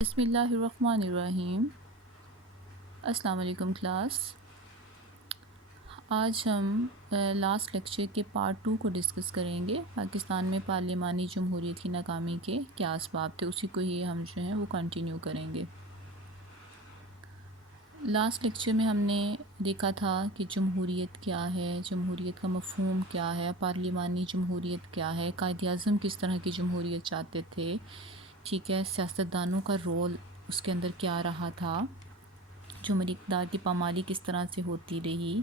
بسم اللہ الرحمن الرحیم۔ السلام علیکم کلاس۔ آج ہم لاسٹ لیکچر کے پارٹ 2 کو ڈسکس کریں گے۔ پاکستان میں پارلیمانی جمہوریت کی ناکامی کے کیا اسباب تھے، اسی کو ہی ہم جو ہیں وہ کنٹینیو کریں گے۔ لاسٹ لیکچر میں ہم نے دیکھا تھا کہ جمہوریت کیا ہے، جمہوریت کا مفہوم کیا ہے، پارلیمانی جمہوریت کیا ہے، قائد اعظم کس طرح کی جمہوریت چاہتے تھے، ٹھیک ہے، سیاستدانوں کا رول اس کے اندر کیا رہا تھا، جمہوری اقتدار کی پامالی کس طرح سے ہوتی رہی،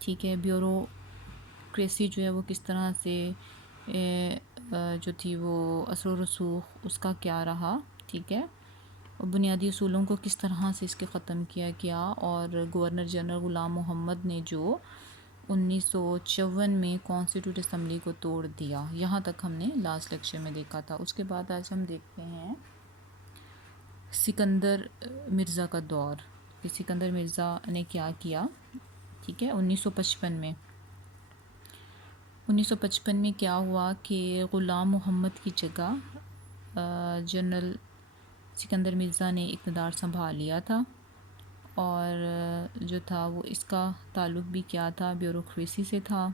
ٹھیک ہے، بیوروکریسی جو ہے وہ کس طرح سے جو تھی وہ اثر و رسوخ اس کا کیا رہا، ٹھیک ہے، اور بنیادی اصولوں کو کس طرح سے اس کے ختم کیا گیا، اور گورنر جنرل غلام محمد نے جو 1954 میں کانسٹیٹیوٹ اسمبلی کو توڑ دیا، یہاں تک ہم نے لاسٹ لیکچر میں دیکھا تھا۔ اس کے بعد آج ہم دیکھتے ہیں سکندر مرزا کا دور کہ سکندر مرزا نے کیا کیا، ٹھیک ہے۔ 1955 میں کیا ہوا کہ غلام محمد کی جگہ جنرل سکندر مرزا نے اقتدار سنبھال لیا تھا، اور جو تھا وہ اس کا تعلق بھی کیا تھا، بیوروکریسی سے تھا،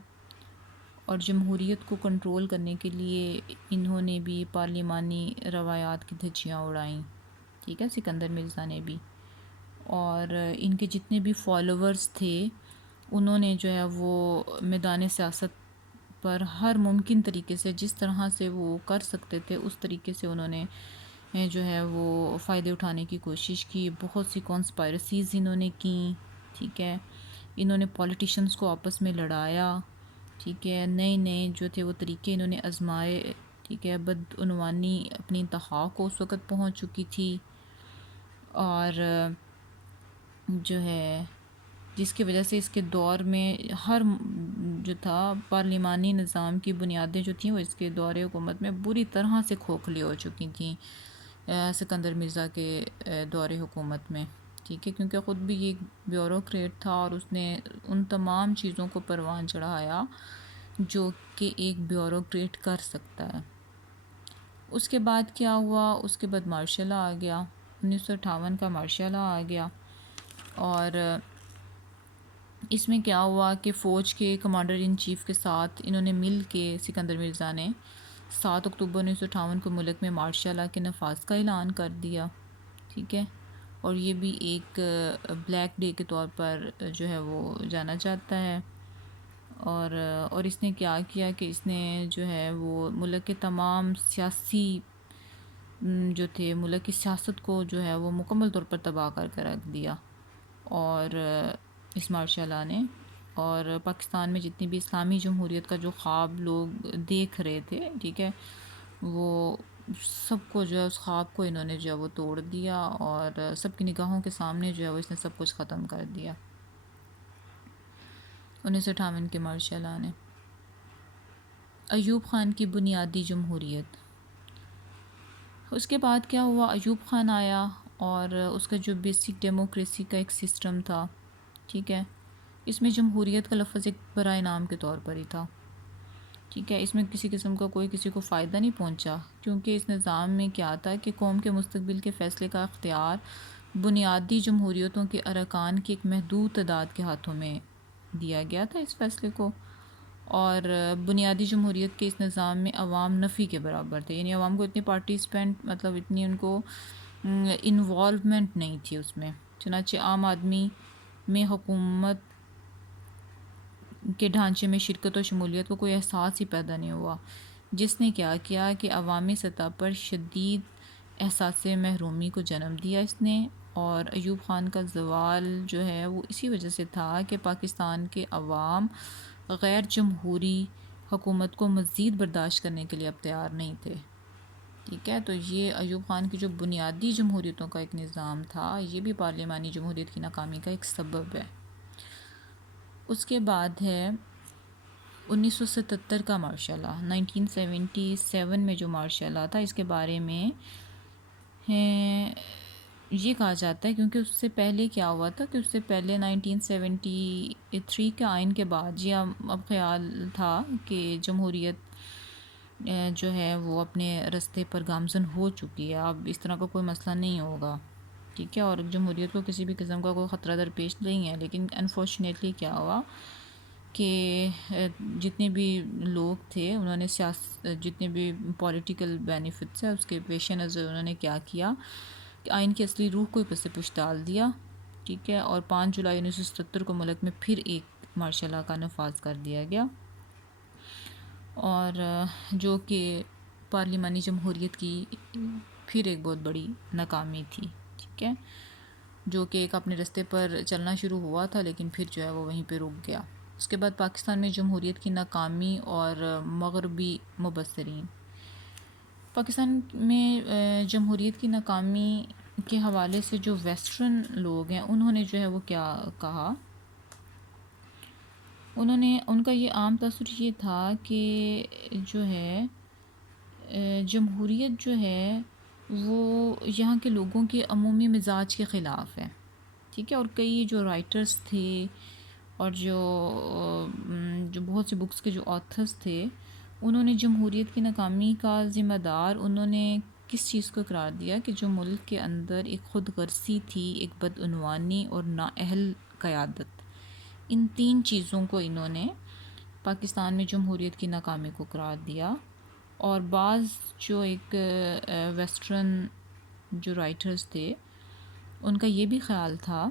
اور جمہوریت کو کنٹرول کرنے کے لیے انہوں نے بھی پارلیمانی روایات کی دھجیاں اڑائیں، ٹھیک ہے، سکندر مرزا نے بھی، اور ان کے جتنے بھی فالوورز تھے انہوں نے جو ہے وہ میدان سیاست پر ہر ممکن طریقے سے جس طرح سے وہ کر سکتے تھے اس طریقے سے انہوں نے جو ہے وہ فائدے اٹھانے کی کوشش کی، بہت سی کانسپائرسیز انہوں نے کیں، ٹھیک ہے، انہوں نے پولیٹیشنز کو آپس میں لڑایا، ٹھیک ہے، نئے نئے جو تھے وہ طریقے انہوں نے آزمائے، ٹھیک ہے، بدعنوانی اپنی انتہا کو اس وقت پہنچ چکی تھی، اور جو ہے جس کی وجہ سے اس کے دور میں ہر جو تھا پارلیمانی نظام کی بنیادیں جو تھیں وہ اس کے دور حکومت میں بری طرح سے کھوکھلی ہو چکی تھیں سکندر مرزا کے دور حکومت میں، ٹھیک ہے، کیونکہ خود بھی ایک بیوروکریٹ تھا اور اس نے ان تمام چیزوں کو پروان چڑھایا جو کہ ایک بیوروکریٹ کر سکتا ہے۔ اس کے بعد کیا ہوا، اس کے بعد مارشل لا آ گیا، 1958 کا مارشل لا آ گیا، اور اس میں کیا ہوا کہ فوج کے کمانڈر ان چیف کے ساتھ انہوں نے مل کے سکندر مرزا نے 7 اکتوبر 1958 کو ملک میں مارشل لا کے نفاذ کا اعلان کر دیا، ٹھیک ہے، اور یہ بھی ایک بلیک ڈے کے طور پر جو ہے وہ جانا جاتا ہے، اور اس نے کیا کیا کہ اس نے جو ہے وہ ملک کے تمام سیاسی جو تھے، ملک کی سیاست کو جو ہے وہ مکمل طور پر تباہ کر کے رکھ دیا، اور اس مارشل لا نے، اور پاکستان میں جتنی بھی اسلامی جمہوریت کا جو خواب لوگ دیکھ رہے تھے، ٹھیک ہے، وہ سب کو جو ہے اس خواب کو انہوں نے جو ہے وہ توڑ دیا، اور سب کی نگاہوں کے سامنے جو ہے وہ اس نے سب کچھ ختم کر دیا 1958 کے مارشل لا نے۔ ایوب خان کی بنیادی جمہوریت، اس کے بعد کیا ہوا، ایوب خان آیا اور اس کا جو بیسک ڈیموکریسی کا ایک سسٹم تھا، ٹھیک ہے، اس میں جمہوریت کا لفظ ایک برائے نام کے طور پر ہی تھا، ٹھیک ہے، اس میں کسی قسم کا کوئی کسی کو فائدہ نہیں پہنچا، کیونکہ اس نظام میں کیا تھا کہ قوم کے مستقبل کے فیصلے کا اختیار بنیادی جمہوریتوں کے ارکان کی ایک محدود تعداد کے ہاتھوں میں دیا گیا تھا اس فیصلے کو، اور بنیادی جمہوریت کے اس نظام میں عوام نفی کے برابر تھے، یعنی عوام کو اتنی پارٹیسپینٹ مطلب اتنی ان کو انوالومنٹ نہیں تھی اس میں، چنانچہ عام آدمی میں حکومت کے ڈھانچے میں شرکت و شمولیت کو کوئی احساس ہی پیدا نہیں ہوا، جس نے کیا کیا کہ عوامی سطح پر شدید احساس محرومی کو جنم دیا اس نے، اور ایوب خان کا زوال جو ہے وہ اسی وجہ سے تھا کہ پاکستان کے عوام غیر جمہوری حکومت کو مزید برداشت کرنے کے لیے اب تیار نہیں تھے، ٹھیک ہے، تو یہ ایوب خان کی جو بنیادی جمہوریتوں کا ایک نظام تھا یہ بھی پارلیمانی جمہوریت کی ناکامی کا ایک سبب ہے۔ اس کے بعد ہے 1977 کا مارشل لا، 1977 میں جو مارشل لا تھا، اس کے بارے میں یہ کہا جاتا ہے کیونکہ اس سے پہلے کیا ہوا تھا کہ اس سے پہلے 1973 کے آئین کے بعد یہ اب خیال تھا کہ جمہوریت جو ہے وہ اپنے رستے پر گامزن ہو چکی ہے. اب اس طرح کا کوئی مسئلہ نہیں ہوگا. ٹھیک ہے. اور جمہوریت کو کسی بھی قسم کا کوئی خطرہ درپیش نہیں ہے. لیکن انفارچونیٹلی کیا ہوا کہ جتنے بھی لوگ تھے انہوں نے جتنے بھی پولیٹیکل بینیفٹس ہیں اس کے پیش نظر انہوں نے کیا کیا کہ آئین کی اصلی روح کو پس پش ڈال دیا. ٹھیک ہے. اور 5 جولائی 1977 کو ملک میں پھر ایک مارشل لا کا نفاذ کر دیا گیا، اور جو کہ پارلیمانی جمہوریت کی پھر ایک بہت بڑی ناکامی تھی. ٹھیک ہے. جو کہ ایک اپنے رستے پر چلنا شروع ہوا تھا لیکن پھر جو ہے وہ وہیں پہ رک گیا. اس کے بعد پاکستان میں جمہوریت کی ناکامی اور مغربی مبصرین. پاکستان میں جمہوریت کی ناکامی کے حوالے سے جو ویسٹرن لوگ ہیں انہوں نے جو ہے وہ کیا کہا، ان کا یہ عام تاثر یہ تھا کہ جو ہے جمہوریت جو ہے وہ یہاں کے لوگوں کے عمومی مزاج کے خلاف ہے. ٹھیک ہے. اور کئی جو رائٹرز تھے اور جو بہت سے بکس کے جو آتھرز تھے انہوں نے جمہوریت کی ناکامی کا ذمہ دار انہوں نے کس چیز کو قرار دیا کہ جو ملک کے اندر ایک خود غرضی تھی، ایک بدعنوانی اور نااہل قیادت. ان 3 چیزوں کو انہوں نے پاکستان میں جمہوریت کی ناکامی کو قرار دیا. اور بعض جو ایک ویسٹرن جو رائٹرز تھے ان کا یہ بھی خیال تھا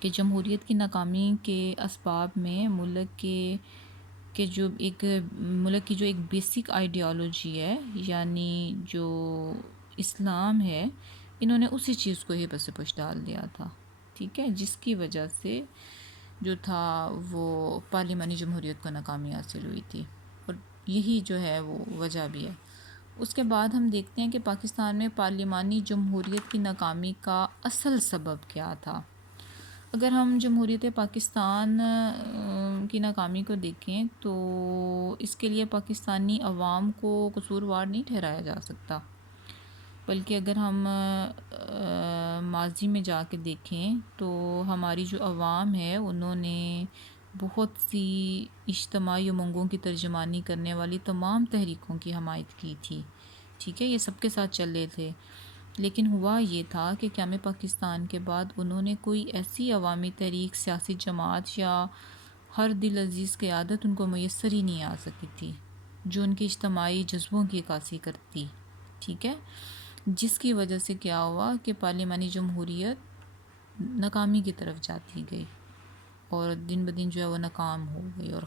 کہ جمہوریت کی ناکامی کے اسباب میں ملک کے جو ملک کی جو ایک بیسک آئیڈیالوجی ہے یعنی جو اسلام ہے، انہوں نے اسی چیز کو ہی پس پش ڈال دیا تھا. ٹھیک ہے. جس کی وجہ سے جو تھا وہ پارلیمانی جمہوریت کو ناکامی حاصل ہوئی تھی، اور یہی جو ہے وہ وجہ بھی ہے. اس کے بعد ہم دیکھتے ہیں کہ پاکستان میں پارلیمانی جمہوریت کی ناکامی کا اصل سبب کیا تھا. اگر ہم جمہوریت پاکستان کی ناکامی کو دیکھیں تو اس کے لیے پاکستانی عوام کو قصوروار نہیں ٹھہرایا جا سکتا، بلکہ اگر ہم ماضی میں جا کے دیکھیں تو ہماری جو عوام ہے انہوں نے بہت سی اجتماعی امنگوں کی ترجمانی کرنے والی تمام تحریکوں کی حمایت کی تھی. ٹھیک ہے. یہ سب کے ساتھ چل رہے تھے. لیکن ہوا یہ تھا کہ قیام پاکستان کے بعد انہوں نے کوئی ایسی عوامی تحریک، سیاسی جماعت یا ہر دل عزیز قیادت ان کو میسر ہی نہیں آ سکی تھی جو ان کے اجتماعی جذبوں کی عکاسی کرتی. ٹھیک ہے. جس کی وجہ سے کیا ہوا کہ پارلیمانی جمہوریت ناکامی کی طرف جاتی گئی اور دن بدن جو ہے وہ ناکام ہو گئی. اور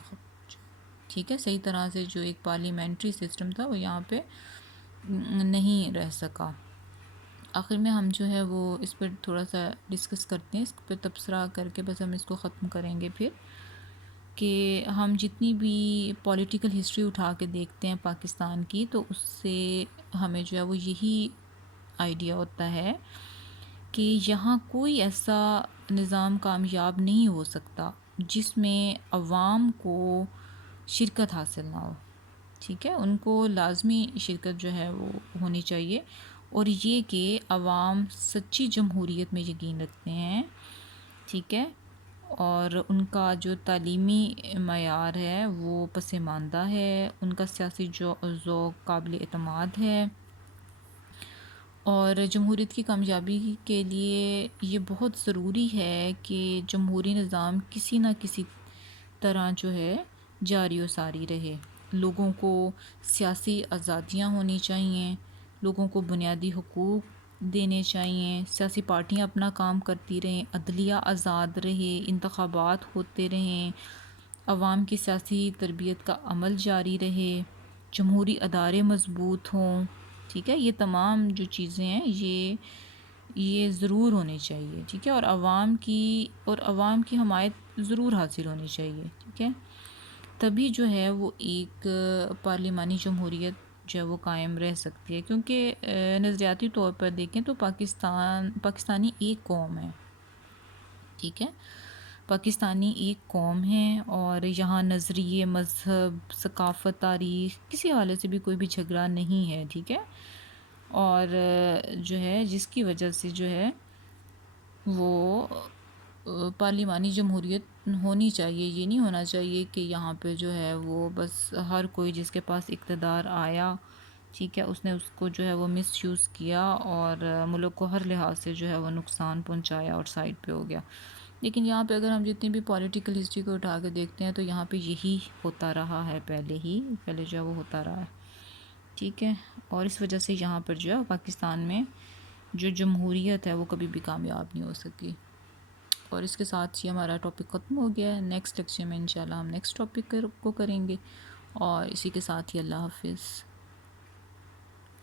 ٹھیک ہے صحیح طرح سے جو ایک پارلیمنٹری سسٹم تھا وہ یہاں پہ نہیں رہ سکا. آخر میں ہم جو ہے وہ اس پر تھوڑا سا ڈسکس کرتے ہیں، اس پہ تبصرہ کر کے بس ہم اس کو ختم کریں گے پھر، کہ ہم جتنی بھی پولیٹیکل ہسٹری اٹھا کے دیکھتے ہیں پاکستان کی تو اس سے ہمیں جو ہے وہ یہی آئیڈیا ہوتا ہے کہ یہاں کوئی ایسا نظام کامیاب نہیں ہو سکتا جس میں عوام کو شرکت حاصل نہ ہو. ٹھیک ہے. ان کو لازمی شرکت جو ہے وہ ہونی چاہیے، اور یہ کہ عوام سچی جمہوریت میں یقین رکھتے ہیں. ٹھیک ہے. اور ان کا جو تعلیمی معیار ہے وہ پسماندہ ہے، ان کا سیاسی ذوق قابل اعتماد ہے. اور جمہوریت کی کامیابی کے لیے یہ بہت ضروری ہے کہ جمہوری نظام کسی نہ کسی طرح جو ہے جاری و ساری رہے. لوگوں کو سیاسی آزادیاں ہونی چاہیے، لوگوں کو بنیادی حقوق دینے چاہیے، سیاسی پارٹیاں اپنا کام کرتی رہیں، عدلیہ آزاد رہے، انتخابات ہوتے رہیں، عوام کی سیاسی تربیت کا عمل جاری رہے، جمہوری ادارے مضبوط ہوں. ٹھیک ہے. یہ تمام جو چیزیں ہیں یہ ضرور ہونی چاہیے. ٹھیک ہے. اور عوام کی حمایت ضرور حاصل ہونی چاہیے. ٹھیک ہے. تبھی جو ہے وہ ایک پارلیمانی جمہوریت جو ہے وہ قائم رہ سکتی ہے، کیونکہ نظریاتی طور پر دیکھیں تو پاکستانی ایک قوم ہے. ٹھیک ہے. پاکستانی ایک قوم ہے اور یہاں نظریے، مذہب، ثقافت، تاریخ کسی حوالے سے بھی کوئی بھی جھگڑا نہیں ہے. ٹھیک ہے. اور جو ہے جس کی وجہ سے جو ہے وہ پارلیمانی جمہوریت ہونی چاہیے. یہ نہیں ہونا چاہیے کہ یہاں پہ جو ہے وہ بس ہر کوئی جس کے پاس اقتدار آیا، ٹھیک ہے، اس نے اس کو جو ہے وہ مس یوز کیا اور ملک کو ہر لحاظ سے جو ہے وہ نقصان پہنچایا اور سائڈ پہ ہو گیا. لیکن یہاں پہ اگر ہم جتنی بھی پولیٹیکل ہسٹری کو اٹھا کے دیکھتے ہیں تو یہاں پہ یہی ہوتا رہا ہے، پہلے جو ہے وہ ہوتا رہا ہے، ٹھیک ہے. اور اس وجہ سے یہاں پر جو ہے پاکستان میں جو جمہوریت ہے وہ کبھی بھی کامیاب نہیں ہو سکی. اور اس کے ساتھ ہی ہمارا ٹاپک ختم ہو گیا ہے. نیکسٹ لیکچر میں انشاءاللہ ہم نیکسٹ ٹاپک کو کریں گے. اور اسی کے ساتھ ہی اللہ حافظ.